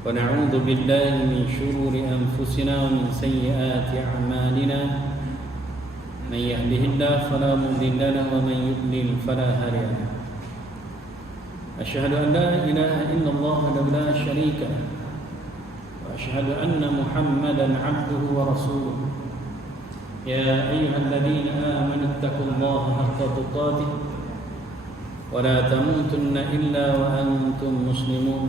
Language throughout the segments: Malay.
ونعوذ بالله من شرور أنفسنا ومن سيئات أعمالنا من يهده الله فلا مضل له ومن يضلل فلا هادي له أشهد أن لا إله إلا الله وحده لا شريك له وأشهد أن محمدا عبده ورسوله يا أيها الذين آمنوا اتقوا الله حق تقاته ولا تموتن إلا وأنتم مسلمون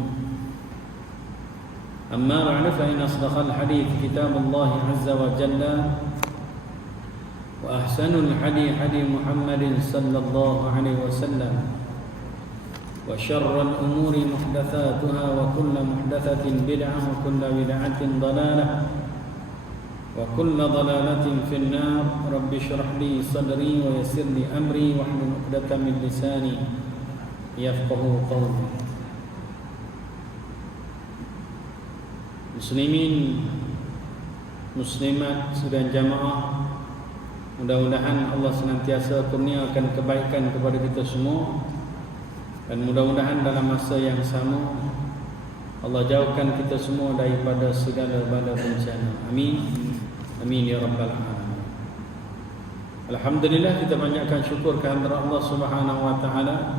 أما بعد فإن أصدق الحديث كتاب الله عز وجل وأحسن الحديث حديث محمد صلى الله عليه وسلم وشر الأمور محدثاتها وكل محدثة بدعة وكل بدعة ضلالة وكل ضلالة في النار رب اشرح لي صدري ويسر لي أمري واحلل عقدة من لساني يفقهوا قولي. Muslimin muslimat sidang jamaah, mudah-mudahan Allah senantiasa kurniakan kebaikan kepada kita semua, dan mudah-mudahan dalam masa yang sama Allah jauhkan kita semua daripada segala bala bencana. Amin. Amin ya rabbal alamin. Alhamdulillah, kita banyakkan syukur kehadirat Allah Subhanahu wa taala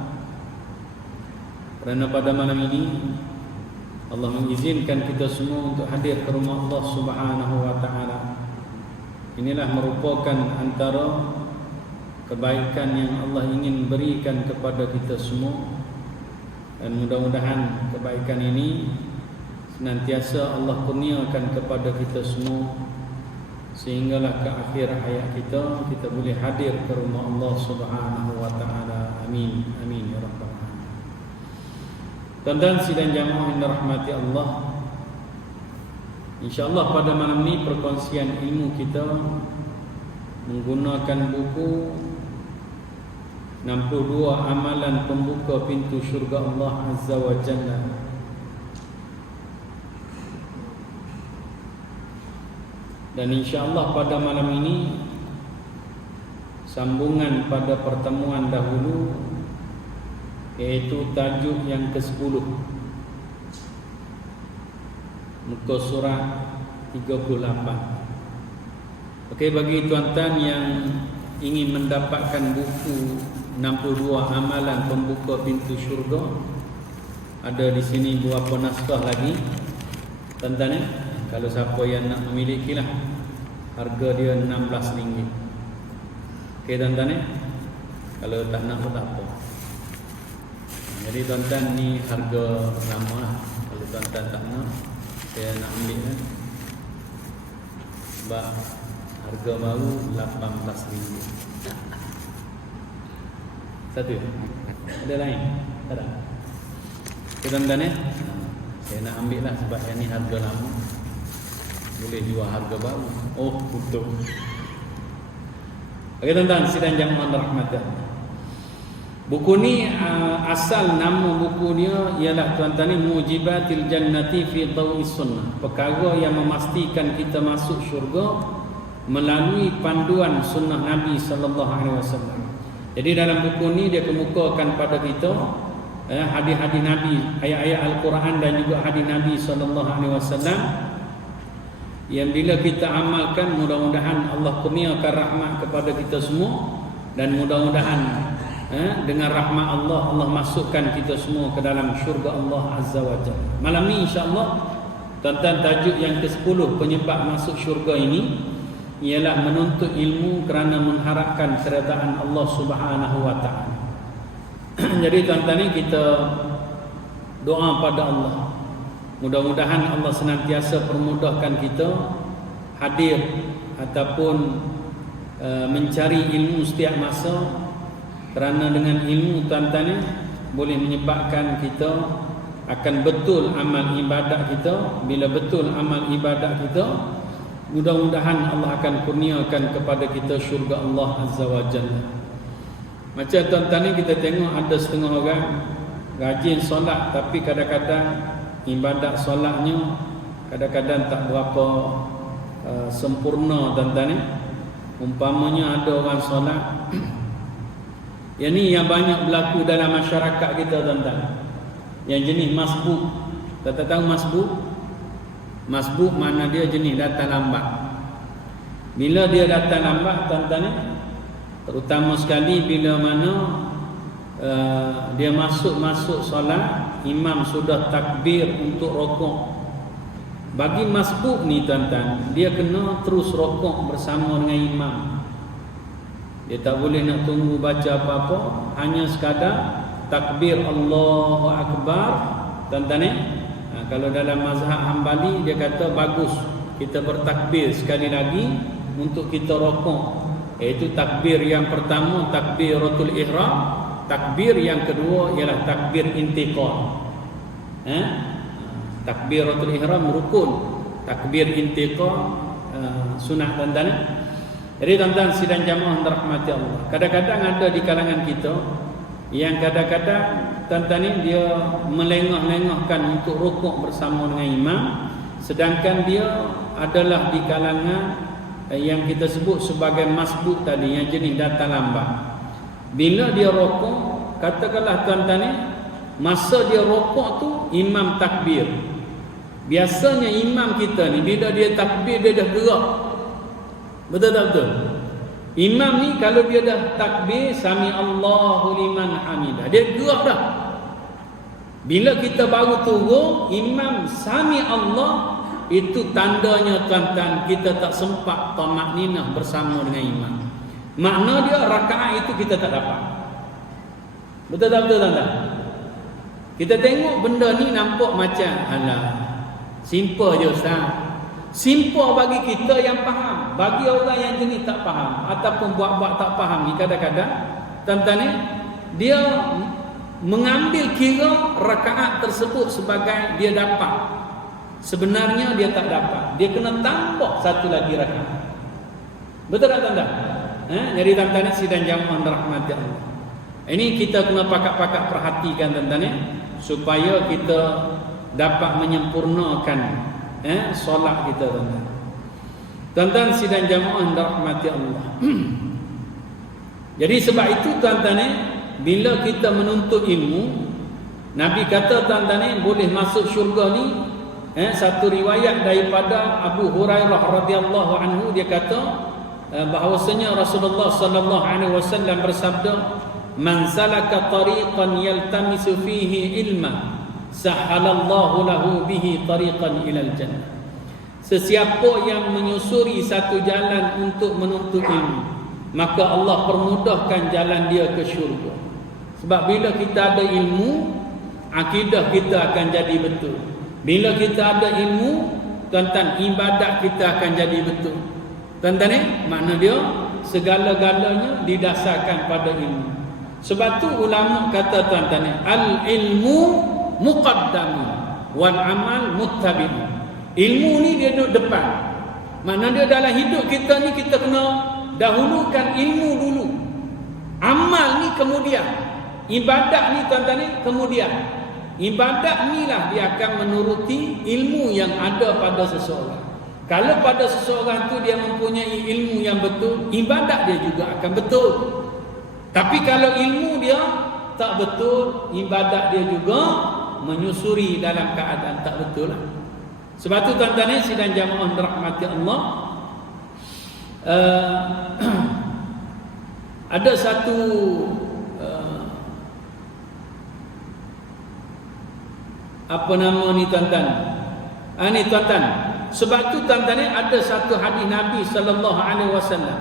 kerana pada malam ini Allah mengizinkan kita semua untuk hadir ke rumah Allah Subhanahu wa taala. Inilah merupakan antara kebaikan yang Allah ingin berikan kepada kita semua, dan mudah-mudahan kebaikan ini senantiasa Allah kurniakan kepada kita semua, sehinggalah ke akhir hayat kita boleh hadir ke rumah Allah Subhanahu wa taala. Amin. Amin ya rabbal alamin. Tuan-tuan sidang jamaah yang dirahmati Allah, InsyaAllah pada malam ini perkongsian ilmu kita menggunakan buku 62 Amalan Pembuka Pintu Syurga Allah Azza wa Jalla. Dan insyaAllah pada malam ini sambungan pada pertemuan dahulu, iaitu tajuk yang ke-10, muka surat 38. Okey, bagi tuan-tuan yang ingin mendapatkan buku 62 Amalan Pembuka Pintu Syurga, ada di sini beberapa naskah lagi, tuan-tuan ya. Kalau siapa yang nak memilikilah, harga dia RM16. Okey tuan-tuan ya. Kalau tak nak pun tak apa. Jadi tuan-tuan, ni harga lama lah. Kalau tuan-tuan tak nak, saya nak ambil kan. Sebab harga baru RM18. Satu. Ada lain? Tak ada. Okay, tuan-tuan saya nak ambil lah sebab yang ni harga lama. Boleh jual harga baru. Oh, betul. Okey tuan-tuan, sidang jamaah rahmati Allah. Buku ni asal nama buku dia ialah tuan-tuan ni Mujibatil Jannati fi Daw'is Sunnah. Perkara yang memastikan kita masuk syurga melalui panduan sunnah Nabi sallallahu alaihi wasallam. Jadi dalam buku ni dia kemukakan pada kita hadis-hadis Nabi, ayat-ayat Al-Quran dan juga hadis Nabi sallallahu alaihi wasallam yang bila kita amalkan, mudah-mudahan Allah kurniakan rahmat kepada kita semua, dan mudah-mudahan dengan rahmat Allah, Allah masukkan kita semua ke dalam syurga Allah Azza wa Jalla. Malam ni insya-Allah tuan-tuan, tajuk yang ke-10 penyebab masuk syurga ini ialah menuntut ilmu kerana mengharapkan keredaan Allah Subhanahu wa taala. Jadi tuan-tuan ni kita doa pada Allah, mudah-mudahan Allah senantiasa permudahkan kita hadir ataupun mencari ilmu setiap masa, kerana dengan ilmu tuan-tuan boleh menyebabkan kita akan betul amal ibadat kita. Bila betul amal ibadat kita, mudah-mudahan Allah akan kurniakan kepada kita syurga Allah Azza wa Jalla. Macam tuan-tuan kita tengok ada setengah orang rajin solat, tapi kadang-kadang ibadat solatnya kadang-kadang tak berapa sempurna tuan-tuan. Umpamanya ada orang solat, yang ni yang banyak berlaku dalam masyarakat kita tuan-tuan, yang jenis masbuk. Tak tahu masbuk? Masbuk mana dia jenis datang lambat. Bila dia datang lambat tuan-tuan ni, terutama sekali bila mana dia masuk solat, imam sudah takbir untuk rokok. Bagi masbuk ni tuan-tuan, dia kena terus rokok bersama dengan imam. Dia tak boleh nak tunggu baca apa-apa, hanya sekadar takbir Allahu Akbar. Tuan-tuan ni, kalau dalam mazhab Hambali dia kata bagus kita bertakbir sekali lagi untuk kita rokok. Iaitu takbir yang pertama takbiratul ihram, takbir yang kedua ialah takbir intiqal. Takbiratul ihram rukun, takbir intiqal sunat tuan-tuan. Jadi tuan-tuan sidang jamaah dirahmati Allah, kadang-kadang ada di kalangan kita yang kadang-kadang tuan-tuan ni dia melengah-lengahkan untuk rukuk bersama dengan imam, sedangkan dia adalah di kalangan yang kita sebut sebagai masbuk tadi, yang jenis datang lambat. Bila dia rukuk, katakanlah tuan-tuan ni, masa dia rukuk tu imam takbir. Biasanya imam kita ni bila dia takbir dia dah gerak. Betul tak betul? Imam ni kalau dia dah takbir sami Allahu liman hamidah, dia gerak dah. Bila kita baru turun, imam sami Allah, itu tandanya tuan-tuan kita tak sempat tamakninah bersama dengan imam. Makna dia rakaat itu kita tak dapat. Betul tak betul tuan-tuan? Kita tengok benda ni nampak macam alah, simple je Ustaz. Simple bagi kita yang faham. Bagi orang yang jenis tak faham ataupun buat-buat tak faham ni, kadang-kadang tuan-tuan ni dia mengambil kira rakaat tersebut sebagai dia dapat. Sebenarnya dia tak dapat. Dia kena tambah satu lagi rakaat. Betul tak tuan-tuan? Jadi tuan-tuan ni sidang jamaah dirahmati Allah. Ini kita kena pakat-pakat perhatikan tuan-tuan ni, supaya kita dapat menyempurnakan solat kita tuan-tuan. Tuan-tuan sidang jamaah dirahmati Allah. Jadi sebab itu tuan-tuan ni, bila kita menuntut ilmu, Nabi kata tuan-tuan ni boleh masuk syurga ni. Satu riwayat daripada Abu Hurairah radhiyallahu anhu, dia kata bahawasanya Rasulullah sallallahu alaihi wasallam bersabda, "Man salaka tariqan yaltamisu fihi ilma, sahalallahu lahu bihi tariqan ilal jannah." Sesiapa yang menyusuri satu jalan untuk menuntut ilmu, maka Allah permudahkan jalan dia ke syurga. Sebab bila kita ada ilmu, akidah kita akan jadi betul. Bila kita ada ilmu, tuan-tuan, ibadat kita akan jadi betul. Tuan-tuan ni, makna dia segala-galanya didasarkan pada ilmu. Sebab tu ulama kata tuan-tuan ni, al-ilmu muqaddamu wal amal muttabi'u. Ilmu ni dia duduk depan. Makna dia dalam hidup kita ni kita kena dahulukan ilmu dulu. Amal ni kemudian. Ibadat ni tuan-tuan ni kemudian. Ibadat ni lah dia akan menuruti ilmu yang ada pada seseorang. Kalau pada seseorang tu dia mempunyai ilmu yang betul, ibadat dia juga akan betul. Tapi kalau ilmu dia tak betul, ibadat dia juga menyusuri dalam keadaan tak betul lah. Sebab tu tuan-tuan ni sidang jamaah dirahmati Allah, ada satu apa nama ni tuan-tuan? Ni tuan-tuan. Sebab tu tuan-tuan ni ada satu hadis Nabi sallallahu alaihi wasallam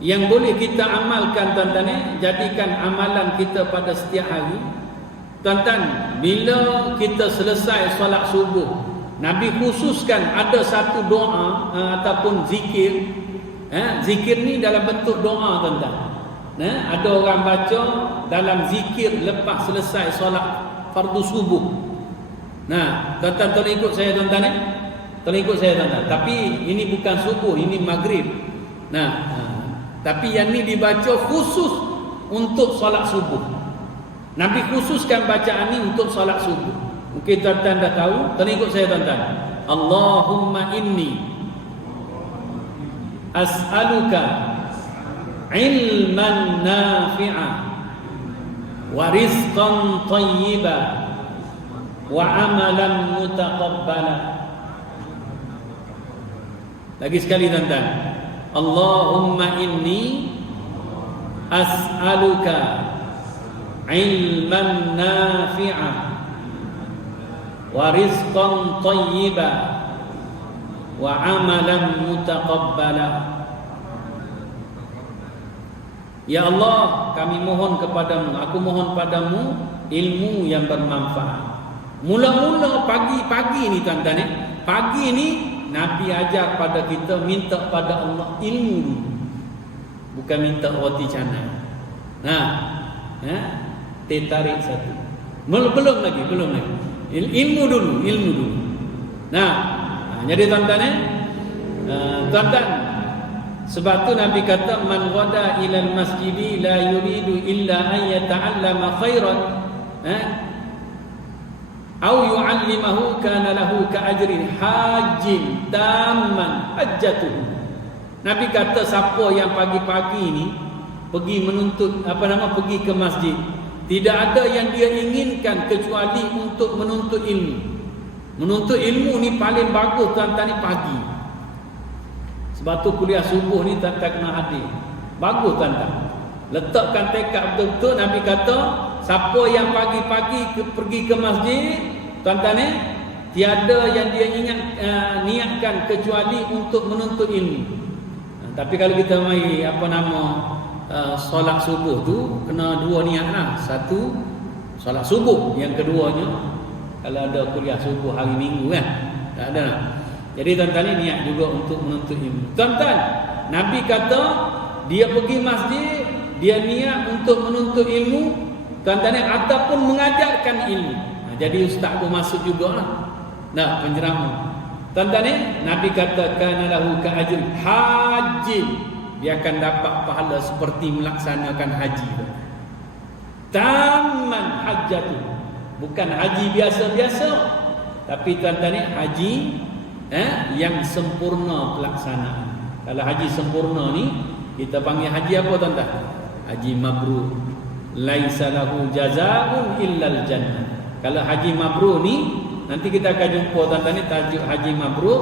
yang boleh kita amalkan tuan-tuan ni, jadikan amalan kita pada setiap hari. Tuan-tuan, bila kita selesai solat subuh, Nabi khususkan ada satu doa ataupun zikir. Zikir ni dalam bentuk doa tuan-tuan. Ada orang baca dalam zikir lepas selesai solat fardu subuh. Nah, tuan-tuan tolong ikut saya tuan-tuan ni. Tolong ikut saya tuan-tuan. Tapi ini bukan subuh, ini maghrib. Tapi yang ni dibaca khusus untuk solat subuh. Nabi khususkan bacaan ni untuk solat subuh. Mungkin tuan-tuan dah tahu. Tolong ikut saya tuan-tuan. Allahumma inni as'aluka ilman nafi'a wa rizqan tayyiba wa amalan mutaqabbala Lagi sekali tuan-tuan. Allahumma inni as'aluka ilman nafi'ah wa rizqan thayyiban wa amalan mutaqabbala. Ya Allah, kami mohon kepadamu, aku mohon padamu ilmu yang bermanfaat. Mula-mula pagi-pagi ni tuan-tuan, pagi ni Nabi ajar pada kita minta pada Allah ilmu dulu. Bukan minta roti canai. Teh tarik satu. Belum lagi. Ilmu dulu. Jadi tuan-tuan, tuan-tuan, sebab tu Nabi kata man ghada ilal masjidi la yuridu illa an yata'allama khairan au yu'allimahu kana lahu ka ajri hajjin tamman hajjatuhu. Nabi kata siapa yang pagi-pagi ni pergi pergi ke masjid, tidak ada yang dia inginkan kecuali untuk menuntut ilmu. Menuntut ilmu ni paling bagus tuan-tuan ni pagi. Sebab tu kuliah subuh ni tuan-tuan kena hadir. Bagus tuan-tuan. Letakkan tekad betul-betul. Nabi kata siapa yang pagi-pagi pergi ke masjid, tuan-tuan ni tiada yang dia niatkan kecuali untuk menuntut ilmu. Tapi kalau kita mai solat subuh tu kena dua niat lah. Satu solat subuh, yang keduanya kalau ada kuliah subuh hari Minggu kan, tak ada lah. Jadi tuan-tuan ni niat juga untuk menuntut ilmu. Tuan-tuan, Nabi kata dia pergi masjid, dia niat untuk menuntut ilmu, tuan-tuan ni, ataupun mengajarkan ilmu. Jadi ustaz tu masuk jugalah. Penceramah. Tuan-tuan ni, Nabi kata kana lahu ka ajri hajjin. Dia akan dapat pahala seperti melaksanakan haji. Tamman hajjatu. Bukan haji biasa-biasa, tapi tuan-tuan ni haji yang sempurna pelaksanaan. Kalau haji sempurna ni kita panggil haji apa tuan-tuan? Haji mabrur. Laisa lahu jazaa'un illal jannah. Kalau haji mabrur ni nanti kita akan jumpa tuan-tuan ni tajuk haji mabrur,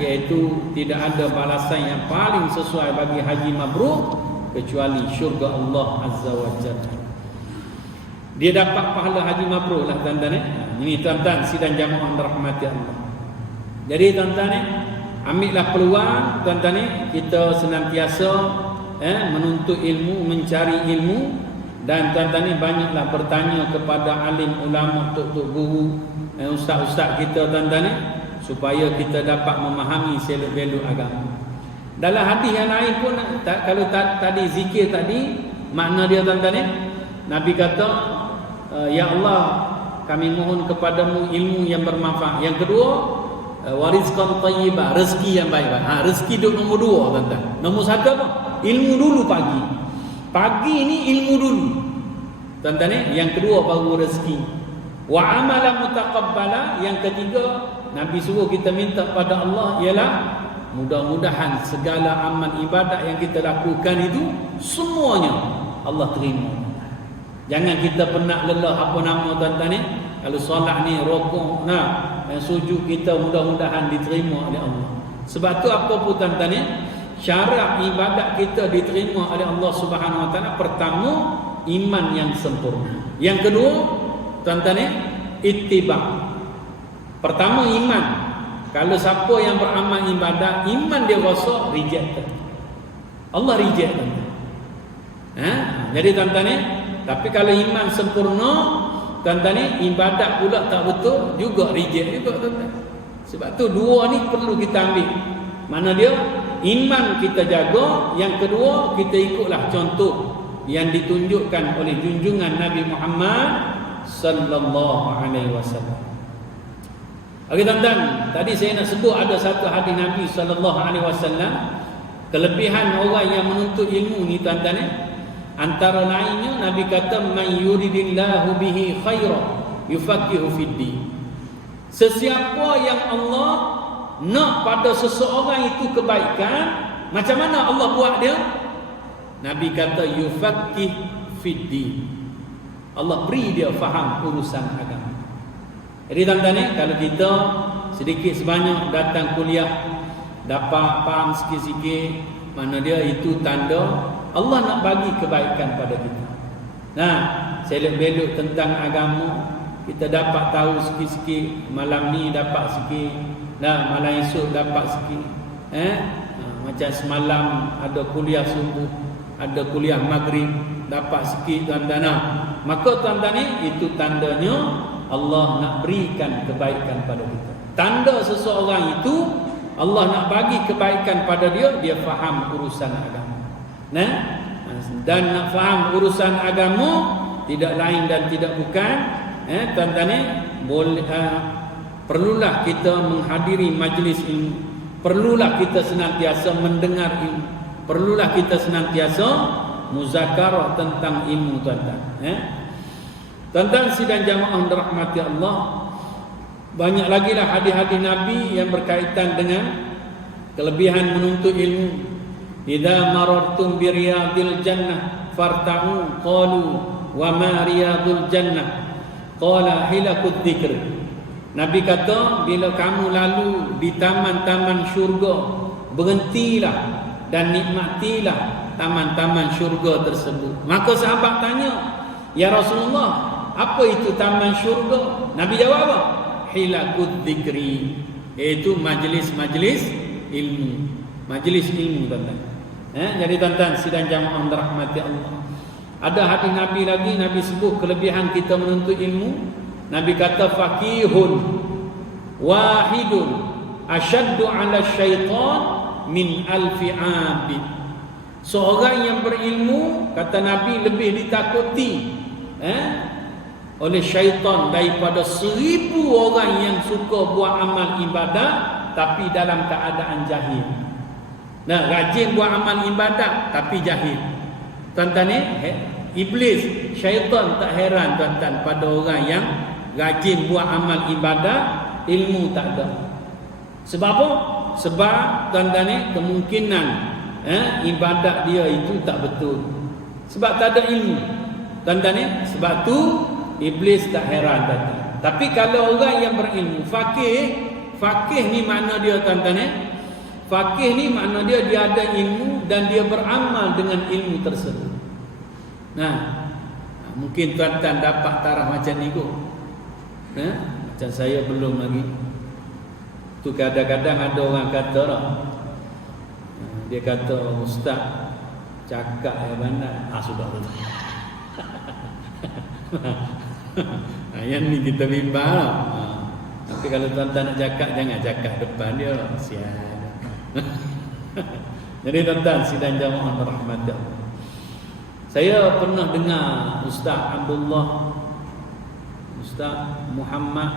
iaitu tidak ada balasan yang paling sesuai bagi haji mabrur kecuali syurga Allah Azza wa Jalla. Dia dapat pahala haji mabrur lah tuan-tuan. Ini tuan-tuan sidang jamaah rahmati Allah. Jadi tuan-tuan, ambillah peluang tuan-tuan, kita senantiasa menuntut ilmu, mencari ilmu, dan tuan-tuan banyaklah bertanya kepada alim ulama, tok-tok guru, ustaz-ustaz kita tuan-tuan, supaya kita dapat memahami seluk-beluk agama. Dalam hadis yang lain pun, kalau tadi zikir tadi, makna dia tuan-tuan, Nabi kata, ya Allah, kami mohon kepadamu ilmu yang bermanfaat. Yang kedua, warizqan thayyiban, rezeki yang baik. Rezeki duduk nombor dua tuan-tuan. Nombor satu apa? Ilmu dulu pagi. Pagi ni ilmu dulu tuan-tuan. Yang kedua baru rezeki. Wa amalan mutaqabbala. Yang ketiga, Nabi suruh kita minta pada Allah ialah mudah-mudahan segala amal ibadat yang kita lakukan itu semuanya Allah terima. Jangan kita penat lelah tuan-tuan ni. Kalau solat ni rokok sujud kita mudah-mudahan diterima oleh Allah. Sebab tu apa pun tuan-tuan ni, syarat ibadat kita diterima oleh Allah Subhanahu wa taala, pertama iman yang sempurna. Yang kedua tuan-tuan ni, ittiba'. Pertama iman. Kalau siapa yang beramal ibadat, iman dia rosak, reject. Allah reject tuan-tuan. Jadi tuan-tuan ni, tapi kalau iman sempurna, tuan-tuan ni, ibadat pula tak betul juga, reject juga tuan-tuan. Sebab tu dua ni perlu kita ambil. Mana dia? Iman kita jaga. Yang kedua, kita ikutlah contoh yang ditunjukkan oleh junjungan Nabi Muhammad sallallahu alaihi wasallam. Okey tuan-tuan, tadi saya nak sebut ada satu hadis Nabi sallallahu alaihi wasallam, kelebihan orang yang menuntut ilmu ni tuan-tuan ni. Antara lainnya Nabi kata man yuridillahu bihi khairan yufaqihu fid-din. Sesiapa yang Allah nak pada seseorang itu kebaikan, macam mana Allah buat dia? Nabi kata yufaqih fid-din. Allah beri dia faham urusan agama. Jadi tuan-tuan ni, kalau kita sedikit sebanyak datang kuliah, dapat faham sikit-sikit, mana dia itu tanda Allah nak bagi kebaikan pada kita. Nah, selok-belok tentang agama, kita dapat tahu sikit-sikit, malam ni dapat sikit, nah malam esok dapat sikit. Macam semalam ada kuliah subuh, ada kuliah maghrib, dapat sikit tuan-tuan. Maka tuan-tuan ni, itu tandanya Allah nak berikan kebaikan pada kita. Tanda seseorang itu Allah nak bagi kebaikan pada dia, dia faham urusan agama. Nah, dan nak faham urusan agama tidak lain dan tidak bukan, tuan-tuan ni, boleh perlulah kita menghadiri majlis ilmu, perlulah kita senantiasa mendengar ilmu, perlulah kita senantiasa muzakarah tentang ilmu, tuan-tuan. Tuan-tuan sidang jamaah dirahmati Allah, banyak lagi lah hadis-hadis Nabi yang berkaitan dengan kelebihan menuntut ilmu. Idza marartum bi riyadil jannah farta'u, qalu wa ma riyadul jannah, qala hilakut dzikr. Nabi kata, bila kamu lalu di taman-taman syurga, berhentilah dan nikmatilah taman-taman syurga tersebut. Maka sahabat tanya, ya Rasulullah, apa itu taman syurga? Nabi jawab apa? Hilakut dzikri, iaitu majlis-majlis ilmu. Majlis ilmu, tuan-tuan. Jadi tuan-tuan sidang jamaah dirahmati Allah, ada hadis Nabi lagi, Nabi sebut kelebihan kita menuntut ilmu. Nabi kata, faqihun wahidun asyaddu 'ala syaitan min alfi 'abid. Seorang yang berilmu, kata Nabi, lebih ditakuti oleh syaitan daripada 1000 orang yang suka buat amal ibadah tapi dalam keadaan jahil. Nah, rajin buat amal ibadat tapi jahil. Tuan-tuan ni, iblis, syaitan tak heran tuan-tuan pada orang yang rajin buat amal ibadat, ilmu tak ada. Sebab apa? Sebab tuan-tuan ni, kemungkinan ibadat dia itu tak betul. Sebab tak ada ilmu. Tuan-tuan ni, sebab tu iblis tak heran tuan-tuan. Tapi kalau orang yang berilmu, faqih ni makna dia tuan-tuan ni, faqih ni makna dia ada ilmu dan dia beramal dengan ilmu tersebut. Nah, mungkin tuan-tuan dapat taraf macam ni kot. Macam saya belum lagi. Tu kadang-kadang ada orang kata lah, dia kata, ustaz cakap yang mana? Sudah betul. Yang ni kita bimbang lah. Tapi kalau tuan-tuan nak cakap, jangan cakap depan dia, sial. Jadi tuan-tuan sidang jamaah dirahmati Allah, saya pernah dengar Ustaz Muhammad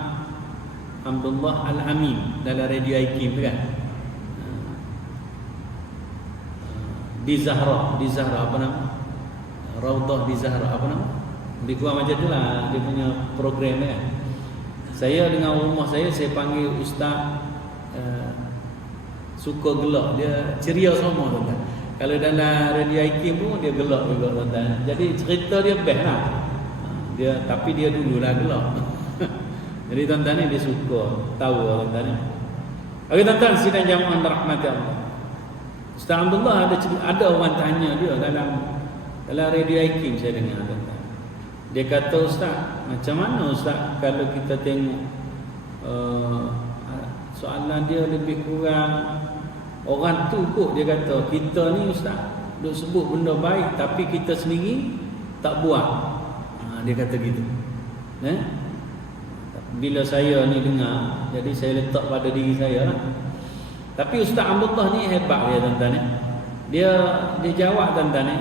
Abdullah Al-Amin dalam radio IKIM kan, di Zahra apa nama, Raudah di Zahra apa nama, lebih kurang macam tu lah dia punya program kan. Saya dengan rumah saya panggil Ustaz suka gelak, dia ceria semua tuan-tuan. Kalau dalam radio IKIM pun dia gelak juga tuan-tuan. Jadi cerita dia best lah. Tapi dia dululah gelak. Jadi tuan-tuan ni dia suka tahu tuan-tuan ni. Okey tuan-tuan sidang jamaah dirahmati Allah, Ustaz Abdullah ada orang tanya dia dalam radio IKIM, saya dengar tuan-tuan. Dia kata, Ustaz, macam mana Ustaz kalau kita tengok soalan dia lebih kurang orang tu kot, dia kata kita ni Ustaz duk sebut benda baik tapi kita sendiri tak buat. Dia kata gitu. Bila saya ni dengar, jadi saya letak pada diri saya lah. Tapi Ustaz Abdullah ni hebat dia tuan-tuan ni. Dia jawab tuan-tuan ni,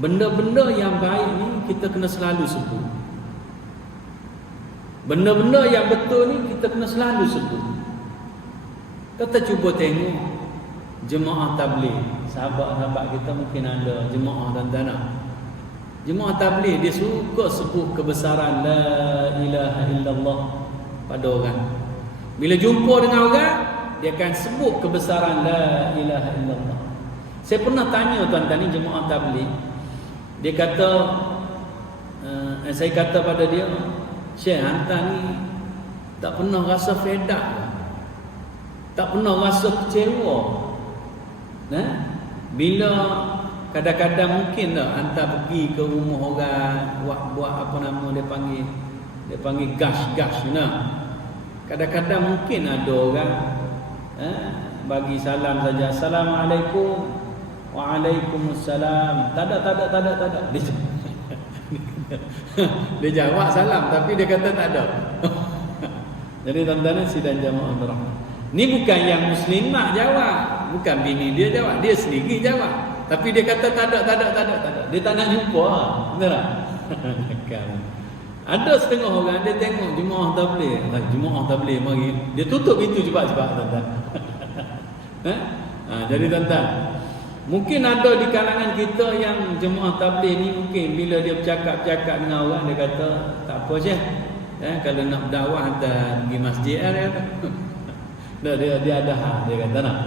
benda-benda yang baik ni kita kena selalu sebut. Benda-benda yang betul ni kita kena selalu sebut. Kita cuba tengok jemaah tabligh, sahabat-sahabat kita mungkin ada jemaah tuan-tuan. Jemaah tabligh dia suka sebut kebesaran la ilaha illallah pada orang. Bila jumpa dengan orang, dia akan sebut kebesaran la ilaha illallah. Saya pernah tanya tuan-tuan ni jemaah tabligh, dia kata, saya kata pada dia, Syekh, hantar ni tak pernah rasa fed up. tak pernah rasa kecewa. Nah, bila kadang-kadang mungkin tak hantar pergi ke rumah orang buat apa nama dia panggil gas nah. Kadang-kadang mungkin ada orang bagi salam saja, Assalamualaikum, Waalaikumsalam. Tak ada. Dia jawab salam tapi dia kata tak ada. Jadi tuan-tuan sidang jamaah rahmat. Ni bukan yang muslimah jawab, bukan bini dia jawab, dia sendiri jawab. Tapi dia kata tak ada. Dia tak nak jumpa. Betul tak? Ada setengah orang dia tengok jemaah tabligh mari. Dia tutup pintu cepat-cepat tuan-tuan. Jadi tuan-tuan, mungkin ada di kalangan kita yang jemaah tabligh ni mungkin bila dia bercakap-cakap dengan orang dia kata tak apa Syekh. Kalau nak berdakwah hantar pergi masjid dia ada hal dia kata nak.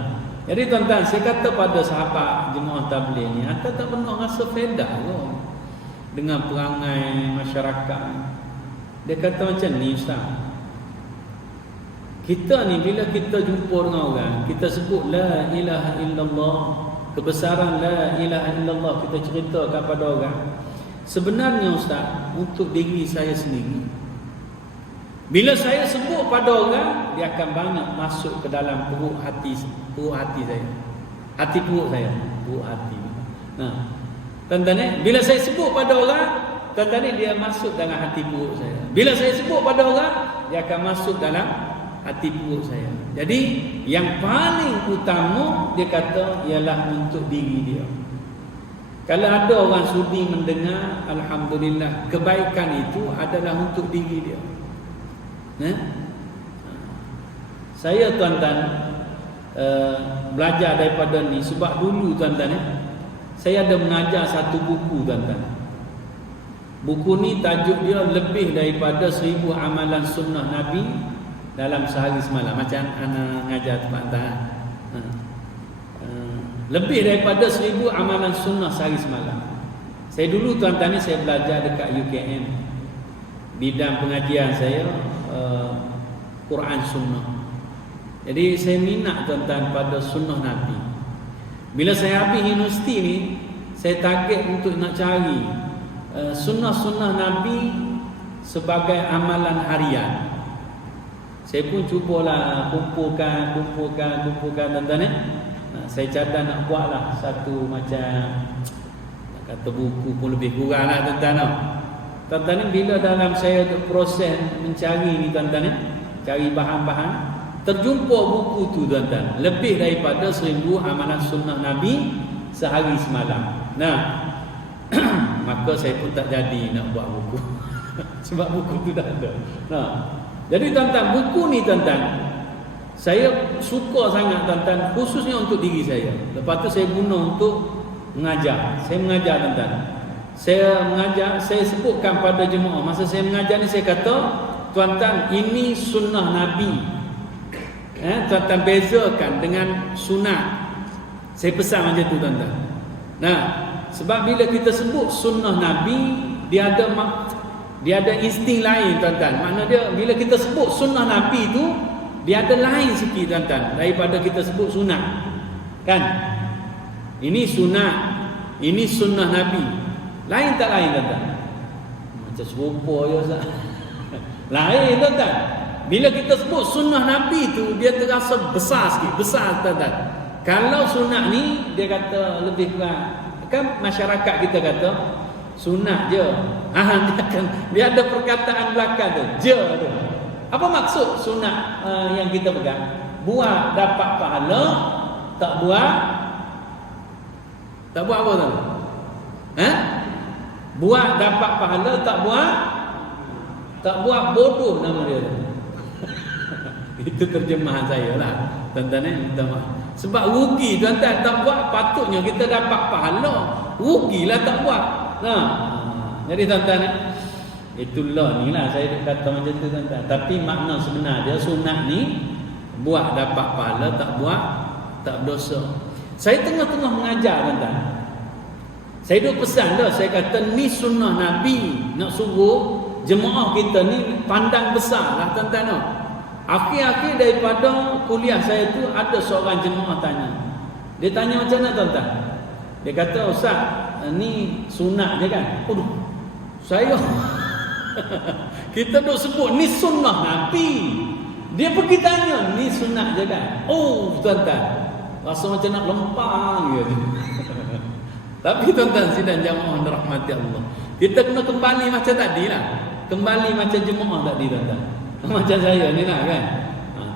Jadi tuan-tuan, saya kata pada sahabat jemaah tabligh ni, anda tak pernah rasa faedah ke dengan perangai masyarakat? Dia kata macam ni Ustaz. Kita ni bila kita jumpa dengan orang, kita sebut la ilaha illallah, kebesaran la ilaha illallah, kita cerita kepada orang. Sebenarnya Ustaz, untuk diri saya sendiri, bila saya sebut pada orang, dia akan banyak masuk ke dalam perut hati saya. Hati perut saya, perut hati. Nah, tuan-tuan, bila saya sebut pada orang, tuan-tuan, dia masuk dalam hati perut saya. Bila saya sebut pada orang, dia akan masuk dalam hati perut saya. Jadi, yang paling utama dia kata ialah untuk diri dia. Kalau ada orang sudi mendengar, alhamdulillah, kebaikan itu adalah untuk diri dia. Saya tuan-tuan belajar daripada ni sebab dulu tuan-tuan saya ada mengajar satu buku tuan-tuan. Buku ni tajuk dia lebih daripada 1000 amalan sunnah Nabi dalam sehari semalam. Macam anak ngajar tuan-tuan. Lebih daripada 1000 amalan sunnah sehari semalam. Saya dulu tuan-tuan ni saya belajar dekat UKM. Bidang pengajian saya Quran sunnah. Jadi saya minat tuan-tuan pada sunnah Nabi. Bila saya habis universiti ni, saya target untuk nak cari sunnah-sunnah Nabi sebagai amalan harian. Saya pun cubalah kumpulkan tuan-tuan saya cadang nak buatlah satu macam nak kata buku pun lebih kurang lah tuan-tuan. Tuan-tuan ni bila dalam saya proses mencari ni tuan-tuan ni, cari bahan-bahan, terjumpa buku tu tuan-tuan, lebih daripada 1000 amalan sunnah Nabi sehari semalam. Nah, maka saya pun tak jadi nak buat buku. Sebab buku tu dah ada. Nah, jadi tuan-tuan, buku ni tuan-tuan, saya suka sangat tuan-tuan, khususnya untuk diri saya. Lepas tu saya guna untuk mengajar. Saya mengajar tuan-tuan. Saya mengajar, saya sebutkan pada jemaah. Masa saya mengajar ni saya kata, tuan-tuan, ini sunnah Nabi. Tuan-tuan bezakan dengan sunat. Saya pesan macam tu tuan-tuan. Nah, sebab bila kita sebut sunnah Nabi, dia ada insting lain tuan-tuan. Makna dia bila kita sebut sunnah Nabi tu, dia ada lain sikit tuan-tuan daripada kita sebut sunat. Kan? Ini sunat, ini sunnah Nabi. Lain tak lain tuan-tuan? Macam serupa je Ustaz. Lain tuan-tuan. Bila kita sebut sunnah Nabi tu, dia terasa besar sikit, besar tuan-tuan. Kalau sunat ni dia kata lebih kurang, kan masyarakat kita kata sunat je. Dia ada perkataan belakang tu, je tu. Apa maksud sunat yang kita pegang? Buat dapat pahala, tak buat apa tu? Buat dapat pahala, tak buat bodoh nama dia. Itu terjemahan saya lah tuan-tuan ni, minta maaf. Sebab rugi tuan-tuan, tak buat patutnya kita dapat pahala, rugilah tak buat. Jadi tuan-tuan ni, itulah ni lah saya kata macam tu tuan-tuan. Tapi makna sebenar dia sunat ni, buat dapat pahala, tak buat tak berdosa. Saya tengah-tengah mengajar tuan-tuan, saya duk pesan dah, saya kata ni sunnah Nabi, nak suruh jemaah kita ni pandang besar lah tuan-tuan. Akhir-akhir daripada kuliah saya tu ada seorang jemaah tanya. Dia tanya macam mana tuan-tuan? Dia kata, "Ustaz, ni sunat je kan?" Aduh, saya kita duk sebut ni sunnah Nabi. Dia pergi tanya, ni sunat je kan? Oh, tuan-tuan, rasa macam nak lempang gitu. Tapi tuan-tuan sidang jemaah dirahmati Allah, kita kena kembali macam tadi lah. Kembali macam jemaah tadi tuan-tuan. Macam saya ni lah kan.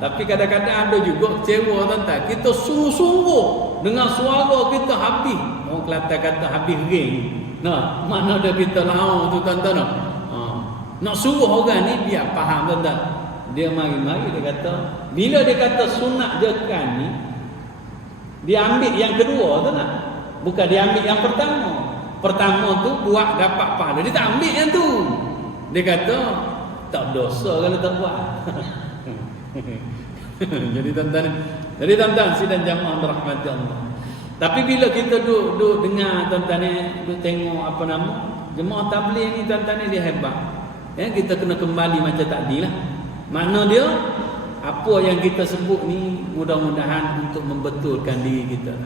Tapi kadang-kadang ada juga kecewa tuan-tuan. Kita sungguh-sungguh dengan suara kita habis. Orang Kelantan kata habis ring. Nah, mana ada kita lau tu tuan-tuan. Nak suruh orang ni biar faham tuan-tuan. Dia mari-mari dia kata, bila dia kata sunat je kan ni, dia ambil yang kedua tu nak. Bukan dia ambil yang pertama. Pertama tu buat dapat pahala. Dia tak ambil yang tu. Dia kata tak dosa kalau tak buat. Jadi tuan-tuan sidang jamaah berahmati Allah. Tapi bila kita duduk dengar tuan-tuan ni, duduk tengok apa nama jemaah tabligh ni tuan-tuan ni, dia hebat. Kita kena kembali macam tadi lah. Makna dia apa yang kita sebut ni mudah-mudahan untuk membetulkan diri kita.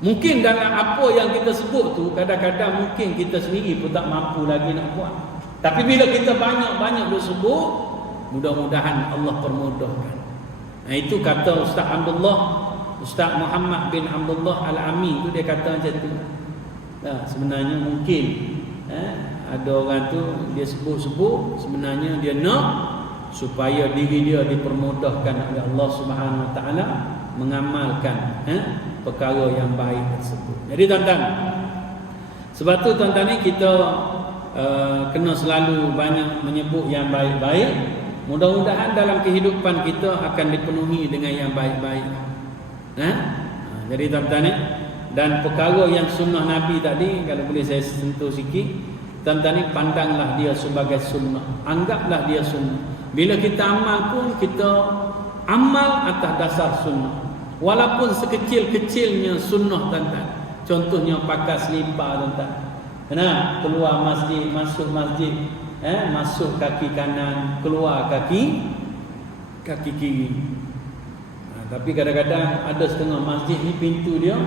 Mungkin dalam apa yang kita sebut tu kadang-kadang mungkin kita sendiri pun tak mampu lagi nak buat. Tapi bila kita banyak-banyak bersebut, mudah-mudahan Allah permudahkan. Nah, itu kata Ustaz Muhammad bin Abdullah Al-Amin tu, dia kata macam tu. Sebenarnya mungkin ada orang tu dia sebut-sebut, sebenarnya dia nak supaya diri dia dipermudahkan oleh Allah Subhanahu Wa Taala mengamalkan perkara yang baik tersebut. Jadi tuan-tuan, sebab tu tuan-tuan ni kita kena selalu banyak menyebut yang baik-baik. Mudah-mudahan dalam kehidupan kita akan dipenuhi dengan yang baik-baik. Jadi tuan-tuan ni, dan perkara yang sunnah Nabi tadi, kalau boleh saya sentuh sikit, tuan-tuan ni pandanglah dia sebagai sunnah. Anggaplah dia sunnah. Bila kita amal pun, kita amal atas dasar sunnah. Walaupun sekecil-kecilnya sunnah tuan-tuan. Contohnya pakai selipar tuan-tuan. Keluar masjid, masuk masjid, masuk kaki kanan, keluar kaki kiri. Tapi kadang-kadang ada setengah masjid ni pintu dia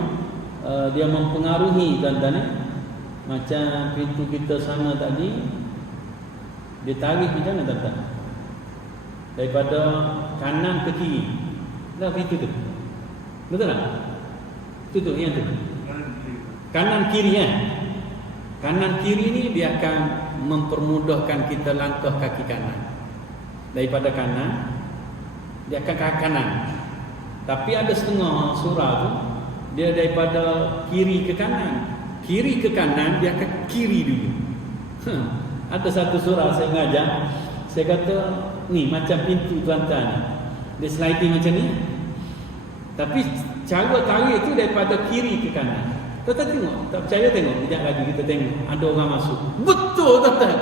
dia mempengaruhi tuan-tuan. Macam pintu kita sana tadi, dia tarik macam mana tuan-tuan? Daripada kanan ke kiri. Dah pintu tu. Betul tak? Itu yang tu. Kanan kiri Kanan kiri ni dia akan mempermudahkan kita langkah kaki kanan. Daripada kanan dia akan ke kanan. Tapi ada setengah surah tu dia daripada kiri ke kanan. Kiri ke kanan dia akan kiri dulu. Ada satu surah saya mengajar, saya kata ni macam pintu tuan-tuan. Dia sliding macam ni. Tapi cara tarik tu daripada kiri ke kanan. Tuan-tuan tengok, tak percaya tengok, sekejap lagi kita tengok ada orang masuk. Betul tuan-tuan.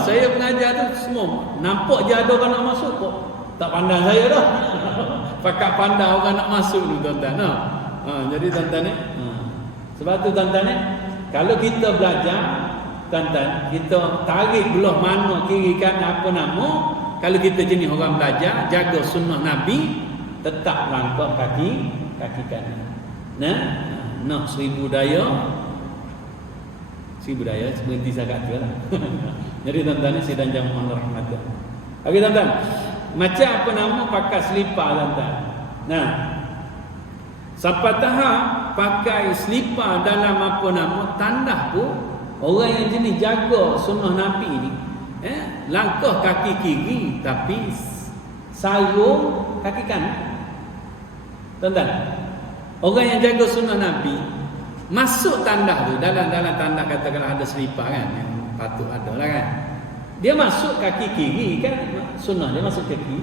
Saya mengajar tu semua nampak je ada orang nak masuk kok. Tak pandang saya dah. Pakat pandang orang nak masuk tu tuan-tuan. Jadi tuan-tuan ni, sebab tu tuan-tuan ni, kalau kita belajar tuan-tuan, kita tarik belah mana kiri kanan apa nama. Kalau kita jenis orang belajar, jaga sunnah Nabi, tetap langkah kaki kanan. Nak seribu daya berhenti sangat tu lah. Jadi tuan-tuan ni sidang jamaah rahmatullah. Okey tuan-tuan, macam apa nama pakai selipar tuan-tuan. Sampai tahap pakai selipar dalam apa nama tandas pun, orang yang jenis jaga sunnah Nabi ni, langkah kaki kiri tapi sarung kaki kanan. Tuan-tuan, orang yang jaga sunnah Nabi masuk tandas tu, dalam tandas katakanlah ada selipar kan, yang patut ada lah kan, dia masuk kaki kiri kan, sunnah dia masuk kaki,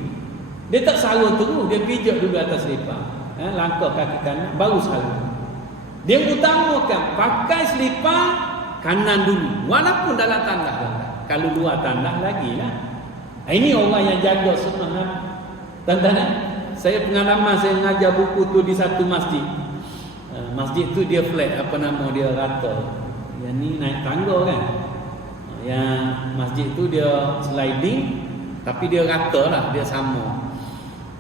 dia tak sarung terus, dia pijak dulu atas selipar, langkah kaki kanan baru sarung. Dia utamakan pakai selipar kanan dulu walaupun dalam tandas. Kalau luar tandas lagi lah. Ini orang yang jaga sunnah Nabi. Tuan-tuan, saya pengalaman saya mengajar buku tu di satu masjid. Masjid tu dia flat, apa nama dia, rata. Yang ni naik tangga kan. Yang masjid tu dia sliding, Tapi dia rata lah, dia sama.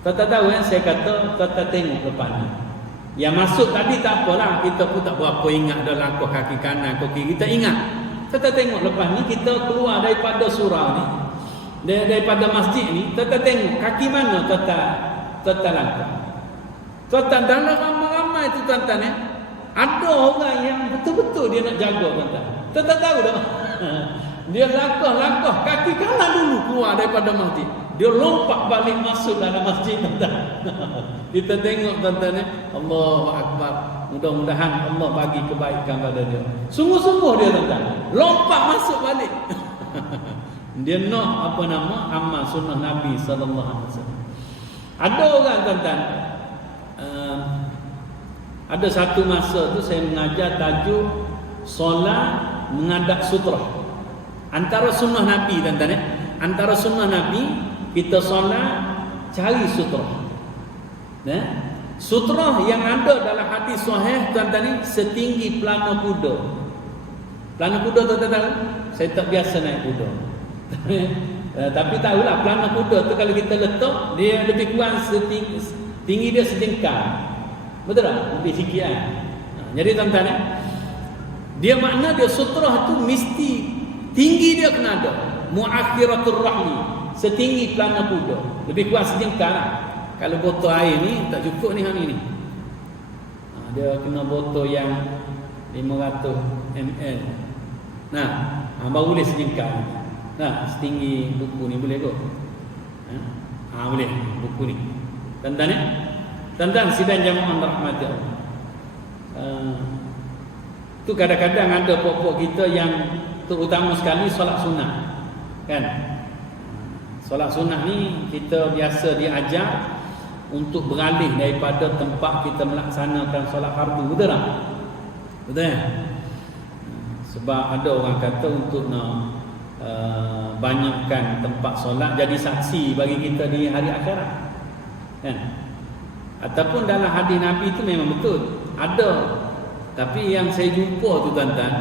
Tuan-tuan tahu kan, saya kata tuan-tuan tengok lepas ni. Yang masuk tadi tak apalah, kita pun tak berapa ingat dah langkah kaki kanan, kaki kiri, kita ingat. Tuan-tuan tengok lepas ni, kita keluar daripada surau ni, daripada masjid ni, tuan-tuan tengok kaki mana tuan-tuan langkah. Tuan-tuan dalam ramai-ramai tu tuan-tuan ya, ada orang yang betul-betul dia nak jaga tuan-tuan. Tuan-tuan tahu tak? Dia langkah kaki kanan dulu keluar daripada masjid. Dia lompat balik masuk dalam masjid tuan-tuan. Kita tengok tuan-tuan ya, Allahu Akbar. Mudah-mudahan Allah bagi kebaikan pada dia. Sungguh-sungguh dia tuan-tuan, lompat masuk balik. Dia nak amal sunnah Nabi sallallahu alaihi wasallam. Ada orang tuan-tuan, ada satu masa tu saya mengajar tajuk solat menghadap sutrah. Antara sunnah Nabi tuan-tuan ya, antara sunnah Nabi kita solat cari sutrah. Sutrah yang ada dalam hadis sahih tuan-tuan ni setinggi pelana kuda. Pelana kuda tuan-tuan tahu? Saya tak biasa naik kuda. Tapi tahulah pelana kuda tu kalau kita letak dia lebih kurang tinggi dia sejengkal. Betul tak? Lebih sikit kan. Jadi tuan-tuan dia makna dia sutrah tu mesti tinggi dia kena ada. Muakhiratul rahmi, setinggi pelana kuda. Lebih kurang sejengkal lah. Kalau botol air ni tak cukup ni hang ni. Dia kena botol yang 500 ml. Nah, baru boleh sejengkal. Nah, setinggi buku ni boleh kot. Boleh buku ni. Tuan-tuan ya? Tuan-tuan sidang jamaah rahmat Allah. Tu kadang-kadang ada pokok kita yang terutama sekali solat sunnah. Kan? Solat sunnah ni kita biasa diajar untuk beralih daripada tempat kita melaksanakan solat fardu. Betul tak? Betul kan? Sebab ada orang kata untuk nak banyakkan tempat solat jadi saksi bagi kita di hari akhirat. Kan? Ataupun dalam hadis Nabi itu memang betul ada. Tapi yang saya jumpa tu tuan-tuan,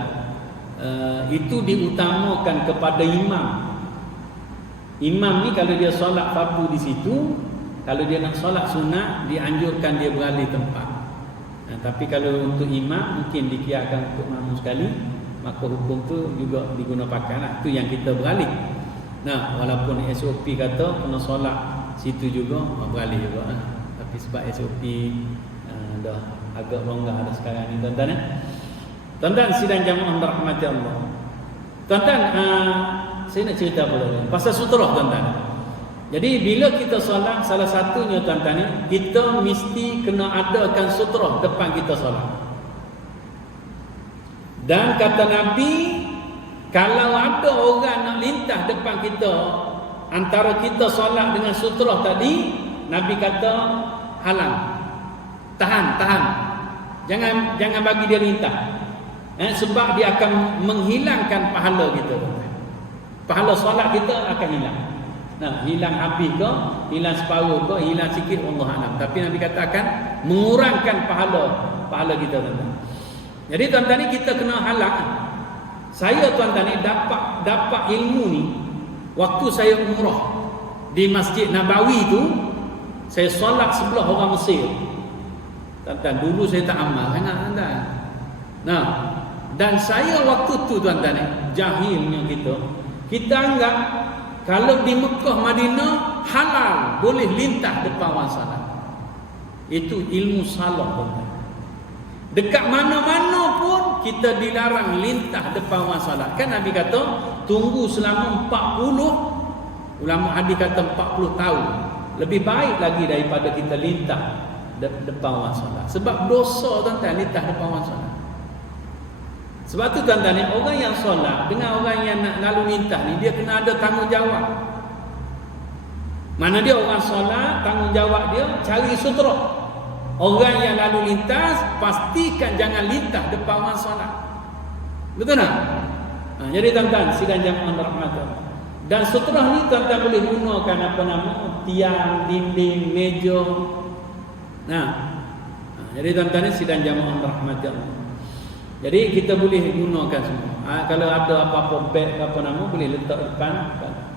itu diutamakan kepada imam. Imam ni kalau dia solat fardu di situ, kalau dia nak solat sunat, dianjurkan dia beralih tempat. Tapi kalau untuk imam mungkin dikirakan untuk makmum sekali, maka hukum tu juga diguna pakailah. Itu yang kita beralih. Nah, walaupun SOP kata kena solat situ juga, beralih juga. Tapi sebab SOP dah agak longgar dah sekarang ni tuan-tuan. Tuan-tuan sidang jamaah rahmati Allah. Tuan-tuan, saya nak cerita apa lagi? Pasal sutrah tuan-tuan. Jadi bila kita solat, salah satunya tuan-tuan ni, kita mesti kena adakan sutrah depan kita solat. Dan kata Nabi, kalau ada orang nak lintas depan kita, antara kita solat dengan sutrah tadi, Nabi kata halang. Tahan. Jangan bagi dia lintas. Sebab dia akan menghilangkan pahala kita. Pahala solat kita akan hilang. Nah, hilang habis ke, hilang separuh ke, hilang sikit, Allah alam. Tapi Nabi katakan mengurangkan pahala kita tuan-tuan. Jadi tuan-tuan ni kita kena halang. Saya tuan-tuan ni dapat ilmu ni waktu saya umrah di Masjid Nabawi tu. Saya solat sebelah orang Mesir. Tuan-tuan, dulu saya tak amal sangat tuan-tuan. Nah, dan saya waktu tu tuan-tuan ni jahilnya kita anggap kalau di Mekah Madinah halal boleh lintas depan orang salat. Itu ilmu salah tuan-tuan. Dekat mana-mana pun kita dilarang lintas depan orang salat. Kan Nabi kata tunggu selama 40, ulama hadis kata 40 tahun. Lebih baik lagi daripada kita lintas depan orang salat. Sebab dosa tuan-tuan lintas depan orang salat. Sebab tu tuan-tuan ni, orang yang solat dengan orang yang nak lalu lintas ni, dia kena ada tanggungjawab. Mana dia orang solat, tanggungjawab dia cari sutrah. Orang yang lalu lintas, pastikan jangan lintas depan orang solat. Betul tak? Jadi tuan-tuan, sidang jamaah rahmatullah. Dan sutrah ni tuan-tuan boleh gunakan tiang, dinding, meja. Jadi tuan-tuan ni sidang jamaah rahmatullah. Jadi kita boleh gunakan semua. Kalau ada apa-apa beg boleh letak depan.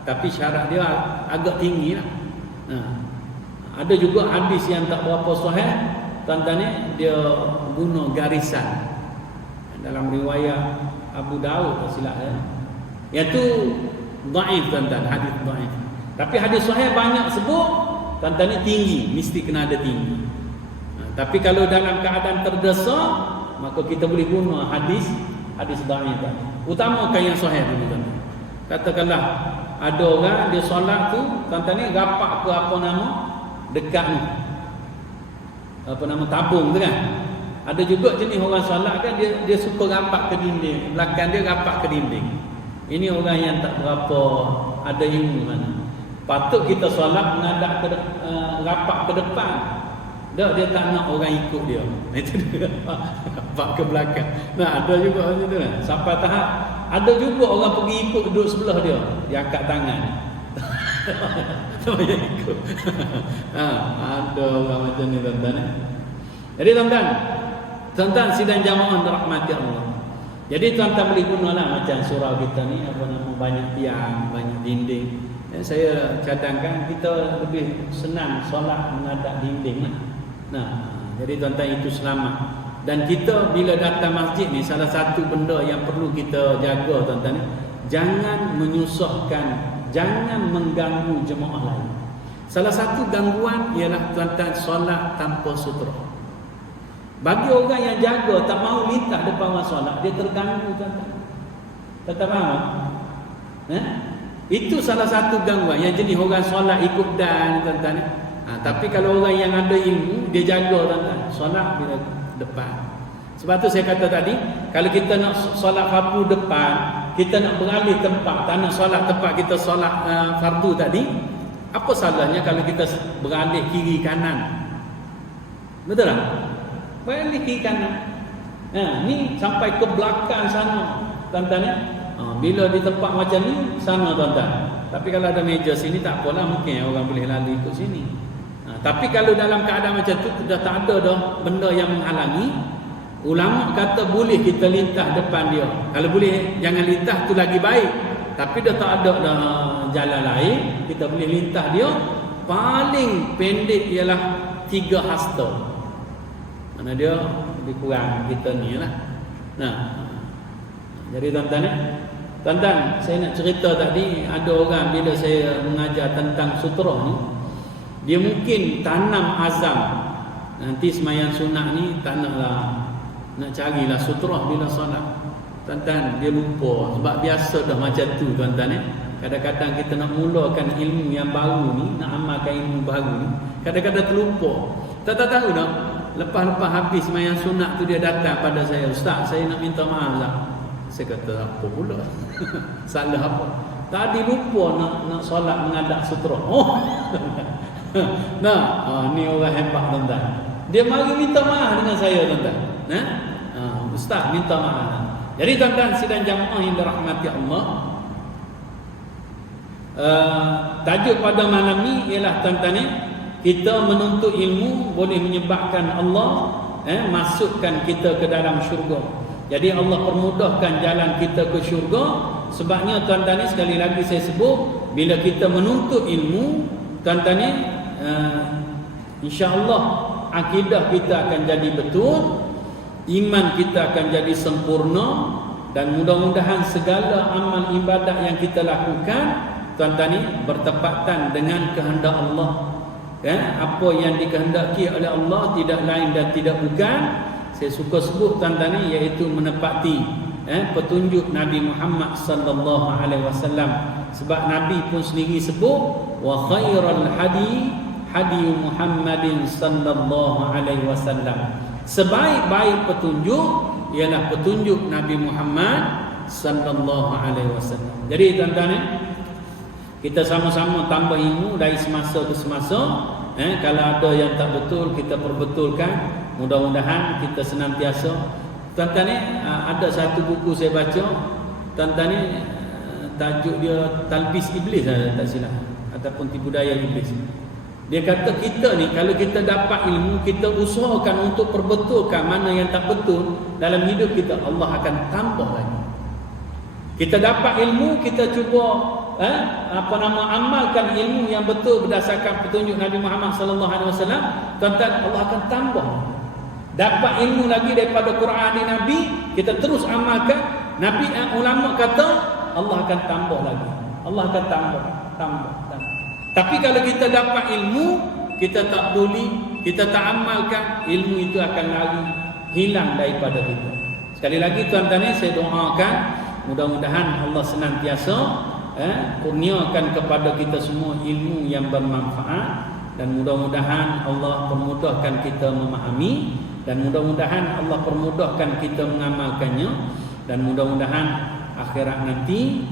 tapi syarat dia agak tinggi lah. Ada juga hadis yang tak berapa sahih, tuan-tuan ni dia guna garisan dalam riwayat Abu Daud tak silap ya. Iaitu dhaif tuan-tuan, hadis dhaif. Tapi hadis sahih banyak sebut tuan-tuan ni tinggi, mesti kena ada tinggi. Tapi kalau dalam keadaan terdesak, maka kita boleh guna hadis dhaif. Utamakan yang sahih dulu tuan-tuan. Katakanlah ada orang dia solat tu, tuan-tuan ni rapak ke apa nama dekat ni, apa nama tabung tu kan. Ada juga jenis orang solat kan dia suka rapak ke dinding, belakang dia rapak ke dinding. Ini orang yang tak berapa ada ilmu mana. Patut kita solat menghadap ke rapak ke depan. Dia tak nak orang ikut dia. Itu dia rapak ke belakang. Nah, ada juga macam tu kan. Sampai tahap ada juga orang pergi ikut duduk sebelah dia, dia angkat tangan. Dia ikut. Ada orang macam ni tuan-tuan. Jadi tuan-tuan sidang jamaah dirahmati Allah. Jadi tuan-tuan boleh gunalah macam surau kita ni, apa nama, banyak tiang, banyak dinding. Saya cadangkan kita lebih senang solat menghadap dinding lah. Nah, jadi tuan-tuan itu selamat. Dan kita bila datang masjid ni, salah satu benda yang perlu kita jaga tuan-tuan ni, jangan menyusahkan, jangan mengganggu jemaah lain. Salah satu gangguan ialah tuan-tuan solat tanpa sutra. Bagi orang yang jaga tak mau lintas depan orang solat, dia terganggu tuan-tuan. Tak faham? Itu salah satu gangguan yang jenis orang solat ikut dan tuan-tuan. Tapi kalau orang yang ada ilmu, dia jaga tuan-tuan, solat bila depan. Sebab tu saya kata tadi, kalau kita nak solat fardu depan, kita nak beralih tempat, tak nak solat tempat kita solat fardu tadi, apa salahnya kalau kita beralih kiri kanan? Betul tak? Beralih kiri kanan. Ni sampai ke belakang sana tuan-tuan ya. Bila di tempat macam ni sana tuan-tuan. Tapi kalau ada meja sini tak apalah, mungkin orang boleh lalu ikut sini. Tapi kalau dalam keadaan macam tu dah tak ada dah benda yang menghalangi, ulama kata boleh kita lintas depan dia. Kalau boleh jangan lintas tu lagi baik. Tapi dah tak ada dah jalan lain, kita boleh lintas dia. Paling pendek ialah 3 hasta. Mana dia lebih kurang kita ni lah. Jadi tuan-tuan, saya nak cerita tadi, ada orang bila saya mengajar tentang sutra ni, dia mungkin tanam azam nanti semayang sunat ni tak naklah, nak carilah sutra bila solat. Tuan-tuan, dia lupa sebab biasa dah macam tu tuan-tuan Kadang-kadang kita nak mulakan ilmu yang baru ni, nak amalkan ilmu baru ni, kadang-kadang terlupa. Tak tahu dah. Lepas-lepas habis semayang sunat tu dia datang pada saya, "Ustaz, saya nak minta maaf lah." Saya kata, "Apa pula?" Salah apa? Tadi lupa nak solat menghadap sutra. Ni orang hebat tuan-tuan. Dia mari minta maaf dengan saya tuan-tuan. Ustaz minta maaf. Jadi tuan-tuan sidang jamaah yang dirahmati Allah, tajuk pada malam ni ialah tuan-tuan kita menuntut ilmu boleh menyebabkan Allah masukkan kita ke dalam syurga. Jadi Allah permudahkan jalan kita ke syurga. Sebabnya tuan-tuan sekali lagi saya sebut, bila kita menuntut ilmu tuan-tuan insya-Allah akidah kita akan jadi betul, iman kita akan jadi sempurna, dan mudah-mudahan segala amal ibadat yang kita lakukan tuan-tuan bertepatan dengan kehendak Allah. Apa yang dikehendaki oleh Allah tidak lain dan tidak bukan, saya suka sebut tuan-tuan iaitu menepati petunjuk Nabi Muhammad sallallahu alaihi wasallam. Sebab Nabi pun sendiri sebut, wa khairal hadi Muhammadin sallallahu alaihi wasallam. Sebaik-baik petunjuk ialah petunjuk Nabi Muhammad sallallahu alaihi wasallam. Jadi tuan-tuan kita sama-sama tambah ilmu dari semasa ke semasa. Kalau ada yang tak betul kita perbetulkan. Mudah-mudahan kita senantiasa. Tuan-tuan ada satu buku saya baca. Tuan-tuan tajuk dia Talbis Iblis tak silap, ataupun tipu daya iblis. Dia kata kita ni kalau kita dapat ilmu, kita usahakan untuk perbetulkan mana yang tak betul dalam hidup kita, Allah akan tambah lagi. Kita dapat ilmu, kita cuba amalkan ilmu yang betul berdasarkan petunjuk Nabi Muhammad sallallahu alaihi wasallam, tuan-tuan, Allah akan tambah. Dapat ilmu lagi daripada Quran dan Nabi, kita terus amalkan. Nabi ulama kata Allah akan tambah lagi. Allah akan tambah. Tapi kalau kita dapat ilmu, kita tak peduli, kita tak amalkan, ilmu itu akan lari, hilang daripada kita. Sekali lagi tuan-tuan, saya doakan mudah-mudahan Allah senantiasa kurniakan kepada kita semua ilmu yang bermanfaat, dan mudah-mudahan Allah permudahkan kita memahami, dan mudah-mudahan Allah permudahkan kita mengamalkannya, dan mudah-mudahan akhirat nanti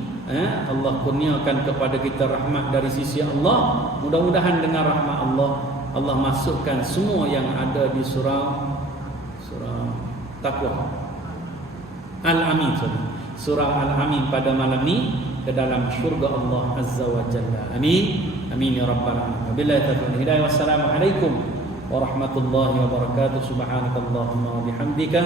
Allah kurniakan kepada kita rahmat dari sisi Allah. Mudah-mudahan dengan rahmat Allah, Allah masukkan semua yang ada di surah Taqwa Al-Amin, surah Al-Amin pada malam ni ke dalam syurga Allah Azza wa Jalla. Amin. Amin ya rabbal alamin. Billahi taufiq hidayah. Wassalamualaikum warahmatullahi wabarakatuh. Subhanakallahumma wa bihamdika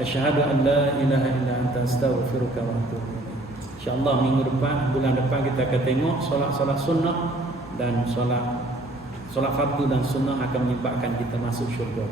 asyhadu an la ilaha illa anta astaghfiruka wa atubu ilaik. InsyaAllah minggu depan, bulan depan kita akan tengok solat-solat sunnah dan solat fardu dan sunnah akan menyebabkan kita masuk syurga.